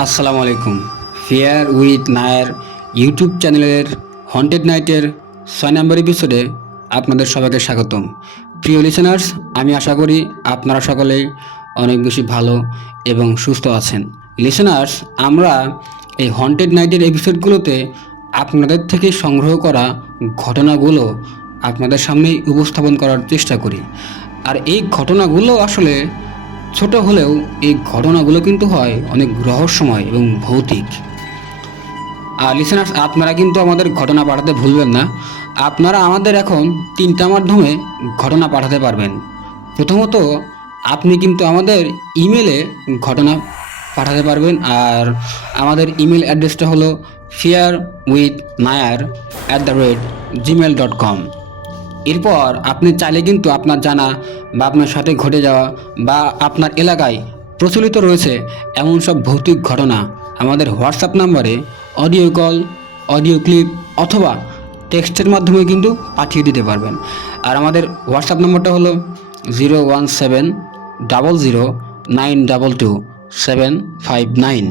আসসালামু আলাইকুম fair with Nayar YouTube চ্যানেলের হন্টেড নাইটের ছয় নম্বর এপিসোডে আপনাদের সবাইকে স্বাগতম। প্রিয় লিসেনার্স আমি আশা করি আপনারা সকলেই অনেক বেশি ভালো এবং সুস্থ আছেন। লিসেনার্স আমরা এই হন্টেড নাইটের এপিসোডগুলোতে আপনাদের থেকে সংগ্রহ করা ঘটনাগুলো আপনাদের সামনেই উপস্থাপন করার চেষ্টা করি। আর এই ঘটনাগুলো আসলে ছোট হলেও এই ঘটনাগুলো কিন্তু হয় অনেক রহস্যময় এবং ভৌতিক। আর লিসেনার্স আপনারা কিন্তু আমাদের ঘটনা পাঠাতে ভুলবেন না। আপনারা আমাদের এখন তিনটা মাধ্যমে ঘটনা পাঠাতে পারবেন। প্রথমত, আপনি কিন্তু আমাদের ইমেলে ঘটনা পাঠাতে পারবেন। আর আমাদের ইমেল অ্যাড্রেসটা হলো fear with Nayar at the rate Gmail dot com এরপর আপনি চাইলে কিন্তু আপনার জানা বা আপনার সাথে ঘটে যাওয়া বা আপনার এলাকায় প্রচলিত রয়েছে এমন সব ভৌতিক ঘটনা আমাদের হোয়াটসঅ্যাপ নাম্বারে অডিও কল, অডিও ক্লিপ অথবা টেক্সটের মাধ্যমে কিন্তু পাঠিয়ে দিতে পারবেন। আর আমাদের হোয়াটসঅ্যাপ নম্বরটা হলো zero one seven double zero nine double two seven five nine.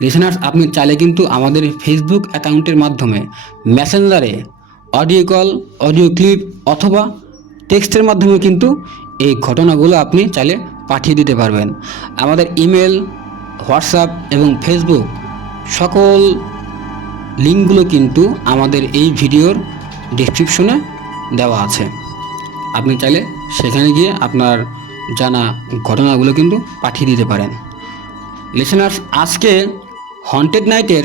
Listeners, আপনি চাইলে কিন্তু আমাদের ফেসবুক অ্যাকাউন্টের মাধ্যমে মেসেঞ্জারে অডিও কল, অডিও ক্লিপ অথবা টেক্সটের মাধ্যমে কিন্তু এই ঘটনাগুলো আপনি চাইলে পাঠিয়ে দিতে পারবেন। আমাদের ইমেল, হোয়াটসঅ্যাপ এবং ফেসবুক সকল লিঙ্কগুলো কিন্তু আমাদের এই ভিডিওর ডিসক্রিপশনে দেওয়া আছে। আপনি চাইলে সেখানে গিয়ে আপনার জানা ঘটনাগুলো কিন্তু পাঠিয়ে দিতে পারেন। লিসেনার্স আজকে হন্টেড নাইটের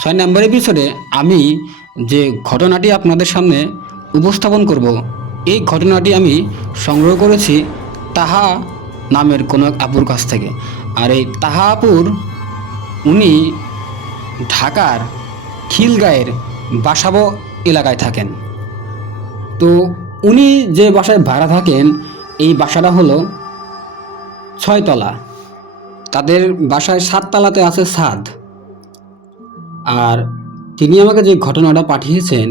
ছয় নম্বর এপিসোডে আমি যে ঘটনাটি আপনাদের সামনে উপস্থাপন করব, এই ঘটনাটি আমি সংগ্রহ করেছি তাহা নামের কোনো এক আপুর কাছ থেকে। আর এই তাহা আপুর, উনি ঢাকার খিলগাঁয়ের বাসাবো এলাকায় থাকেন। তো উনি যে বাসায় ভাড়া থাকেন, এই বাসাটা হলো ছয়তলা। তাদের বাসায় সাততলাতে আছে ছাদ। আর তিনি আমাকে যে ঘটনাটা পাঠিয়েছেন,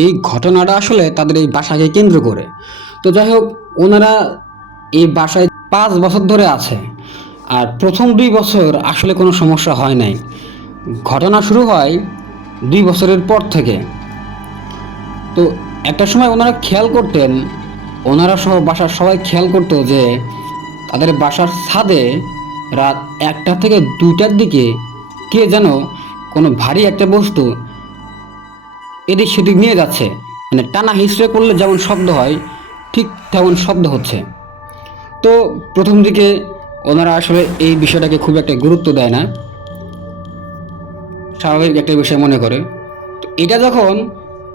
এই ঘটনাটা আসলে তাদের এই বাসাকে কেন্দ্র করে। তো যাই হোক, ওনারা এই বাসায় পাঁচ বছর ধরে আছে। আর প্রথম দুই বছর আসলে কোনো সমস্যা হয় নাই। ঘটনা শুরু হয় দুই বছরের পর থেকে। তো একটা সময় ওনারা খেয়াল করতেন, ওনারা সহ বাসার সবাই খেয়াল করতো যে তাদের বাসার ছাদে রাত একটা থেকে দুইটার দিকে কে যেন কোনো ভারী একটা বস্তু এদিক সেদিক নিয়ে যাচ্ছে। মানে টানা হিসড়ে করলে যেমন শব্দ হয়, ঠিক তেমন শব্দ হচ্ছে। তো প্রথম দিকে ওনারা আসলে এই বিষয়টাকে খুব একটা গুরুত্ব দেয় না। স্বাভাবিক একটা বিষয় মনে করে। তো এটা যখন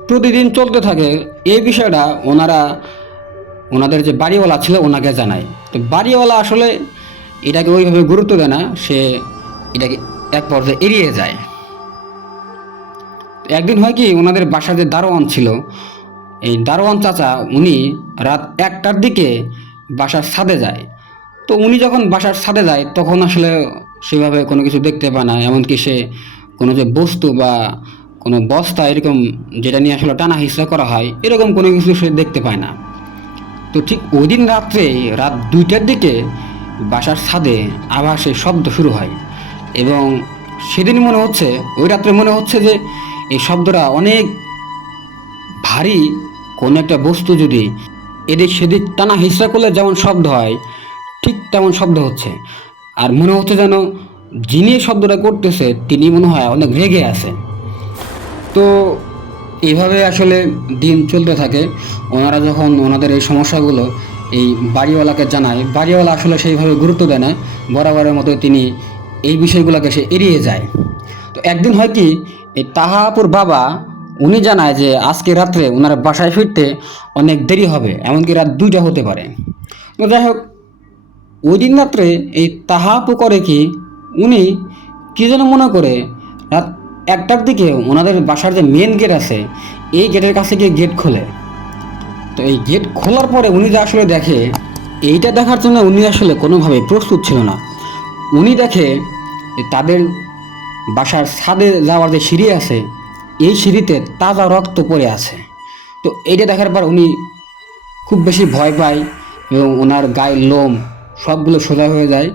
প্রতিদিন চলতে থাকে, এই বিষয়টা ওনারা, ওনাদের যে বাড়িওয়ালা ছিল ওনাকে জানায়। তো বাড়িওয়ালা আসলে এটাকে ওইভাবে গুরুত্ব দেয় না, সে এটাকে এক পর্যায়ে এড়িয়ে যায়। একদিন হয় কি, ওনাদের বাসার যে দারোয়ান ছিল, এই দারোয়ান চাচা উনি রাত একটার দিকে বাসার ছাদে যায়। তো উনি যখন বাসার ছাদে যায়, তখন আসলে সেভাবে কোনো কিছু দেখতে পায় না। এমনকি সে কোনো যে বস্তু বা কোনো বস্তা এরকম যেটা নিয়ে আসলে টানা হিসা করা হয়, এরকম কোনো কিছু সে দেখতে পায় না। তো ঠিক ওই দিন রাত্রে, রাত দুইটার দিকে বাসার ছাদে আবার সেই শব্দ শুরু হয়। এবং সেদিন মনে হচ্ছে, ওই রাত্রে মনে হচ্ছে যে এই শব্দটা অনেক ভারী কোনো একটা বস্তু যদি এদিক সেদিক টানা হিসা করলে যেমন শব্দ হয়, ঠিক তেমন শব্দ হচ্ছে। আর মনে হচ্ছে যেন যিনি শব্দটা করতেছে, তিনি মনে হয় অনেক রেগে আছে। তো এইভাবে আসলে দিন চলতে থাকে। ওনারা যখন ওনাদের এই সমস্যাগুলো এই বাড়িওয়ালাকে জানায়, বাড়িওয়ালা আসলে সেইভাবে গুরুত্ব দেয় না। বরাবরের মতো তিনি এই বিষয়গুলোকে সে এড়িয়ে যায়। তো একদিন হয় কি, এই তাহাপুর বাবা, উনি জানায় যে আজকে রাত্রে ওনার বাসায় ফিরতে অনেক দেরি হবে, এমনকি রাত দুইটা হতে পারে। তো যাই হোক, ওই দিন রাত্রে এই তাহাপু করে কি, উনি কী যেন মনে করে, রাত একটার দিকে ওনাদের বাসার যে মেন গেট আছে, এই গেটের কাছে গিয়ে গেট খোলে। তো এই গেট খোলার পরে উনি যে আসলে দেখে, এইটা দেখার জন্য উনি আসলে কোনোভাবে প্রস্তুত ছিল না। উনি দেখে তাদের বাসার ছাদে যাওয়ার যে সিঁড়ি আছে, এই সিঁড়িতে তাজা রক্ত পড়ে আছে। তো এইটা দেখার পর উনি খুব বেশি ভয় পায় এবং ওনার গায়ের লোম সবগুলো সোজা হয়ে যায়।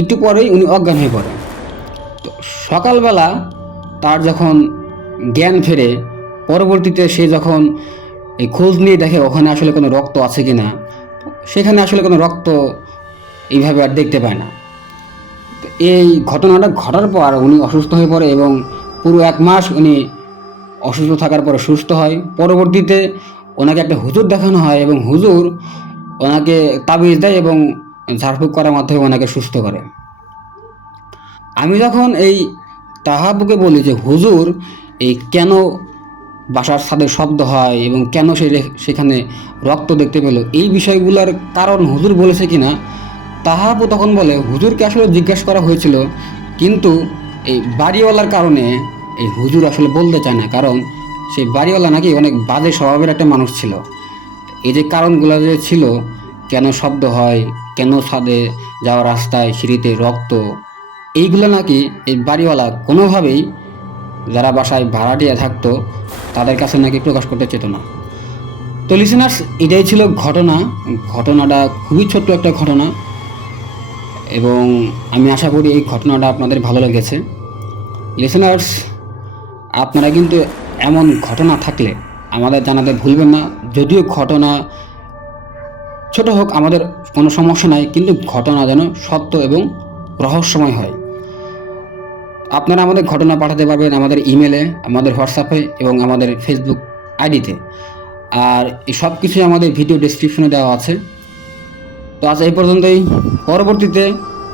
একটু পরেই উনি অজ্ঞান হয়ে পড়েন। তো সকালবেলা তার যখন জ্ঞান ফেরে, পরবর্তীতে সে যখন এই খোঁজ নিয়ে দেখে ওখানে আসলে কোনো রক্ত আছে কি না সেখানে আসলে কোনো রক্ত এইভাবে আর দেখতে পায় না। এই ঘটনাটা ঘটার পর উনি অসুস্থ হয়ে পড়ে এবং পুরো এক মাস উনি অসুস্থ থাকার পরে সুস্থ হয়। পরবর্তীতে ওনাকে একটা হুজুর দেখানো হয় এবং হুজুর ওনাকে তাবিজ দেয় এবং ঝাড়ফুঁক করার মাধ্যমে ওনাকে সুস্থ করে। আমি যখন এই তাহাবুকে বলি যে, হুজুর, এই কেন বাসার ছাদে শব্দ হয় এবং কেন সে সেখানে রক্ত দেখতে পেল? এই বিষয়গুলোর কারণ হুজুর বলেছে কিনা তাহাবু তখন বলে, হুজুরকে আসলে জিজ্ঞাসা করা হয়েছিল, কিন্তু এই বাড়িওয়ালার কারণে এই হুজুর আসলে বলতে চায় না, কারণ সেই বাড়িওয়ালা নাকি অনেক বাজে স্বভাবের একটা মানুষ ছিল। এই যে কারণগুলো যে ছিল, কেন শব্দ হয়, কেন ছাদে যাওয়া রাস্তায় সিঁড়িতে রক্ত, এইগুলো নাকি এই বাড়িওয়ালা কোনোভাবেই যারা বাসায় ভাড়াটিয়া থাকতো, তাদের কাছে নাকি প্রকাশ করতে চেত না। তো লিসেনার্স এটাই ছিল ঘটনা। ঘটনাটা খুবই ছোট্ট একটা ঘটনা। এবং আমি আশা করি এই ঘটনাটা আপনাদের ভালো লেগেছে। লিসেনার্স আপনারা কিন্তু এমন ঘটনা থাকলে আমাদের জানাতে ভুলবেন না। যদিও ঘটনা ছোট হোক, আমাদের কোনো সমস্যা নাই, কিন্তু ঘটনা যেন সত্য এবং রহস্যময় হয়। আপনারা আমাদের ঘটনা পাঠাতে পারবেন আমাদের ইমেলে আমাদের হোয়াটসঅ্যাপে এবং আমাদের ফেসবুক আইডিতে আর এই সব কিছুই আমাদের ভিডিও ডেসক্রিপশনে দেওয়া আছে। তো আজ এই পর্যন্তই। পরবর্তীতে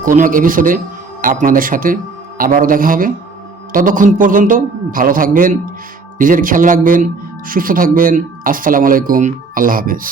কোনো এক এপিসোডে আপনাদের সাথে আবারও দেখা হবে। ততক্ষণ পর্যন্ত ভালো থাকবেন, নিজের খেয়াল রাখবেন, সুস্থ থাকবেন। আসসালামু আলাইকুম, আল্লাহ হাফেজ।